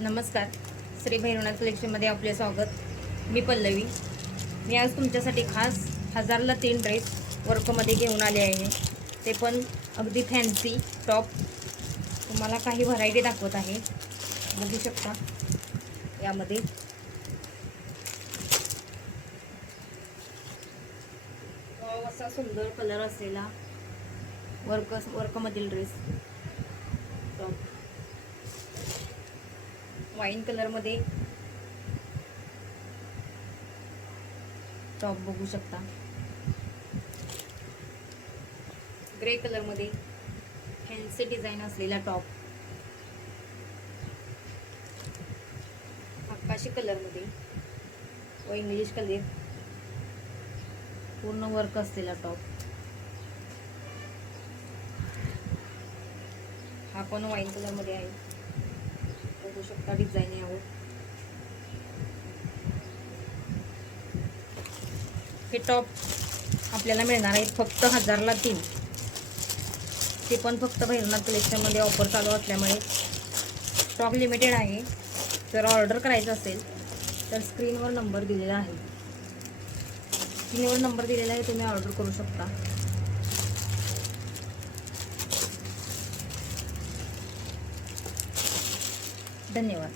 नमस्कार. श्री भैरवनाथ कलेक्शनमध्ये आपले स्वागत. मी पल्लवी. मी आज तुमच्यासाठी खास 1000ला 3 ड्रेस वर्कमध्ये घेऊन आले आहे. ते पण अगदी फॅन्सी टॉप. तुम्हाला काही व्हरायटी दाखवत आहे, बघू शकता. यामध्ये असा सुंदर कलर असलेला वर्कमधील ड्रेस टॉप. वाईन कलरमध्ये टॉप बघू शकता. ग्रे कलरमध्ये फॅन्सी डिझाईन असलेला टॉप. आकाशी कलरमध्ये व इंग्लिश कलर पूर्ण वर्क असलेला टॉप. हा पण वाईन कलरमध्ये आहे, बघू शकता डिझाईन यावर. हे टॉप आपल्याला मिळणार आहेत फक्त 1000ला 3. ते पण फक्त भैरवनाथ कलेक्शनमध्ये ऑफर चालू असल्यामुळे स्टॉक लिमिटेड आहे. जर ऑर्डर करायचं असेल तर स्क्रीनवर नंबर दिलेला आहे. स्क्रीनवर नंबर दिलेला आहे, तुम्ही ऑर्डर करू शकता. धन्यवाद.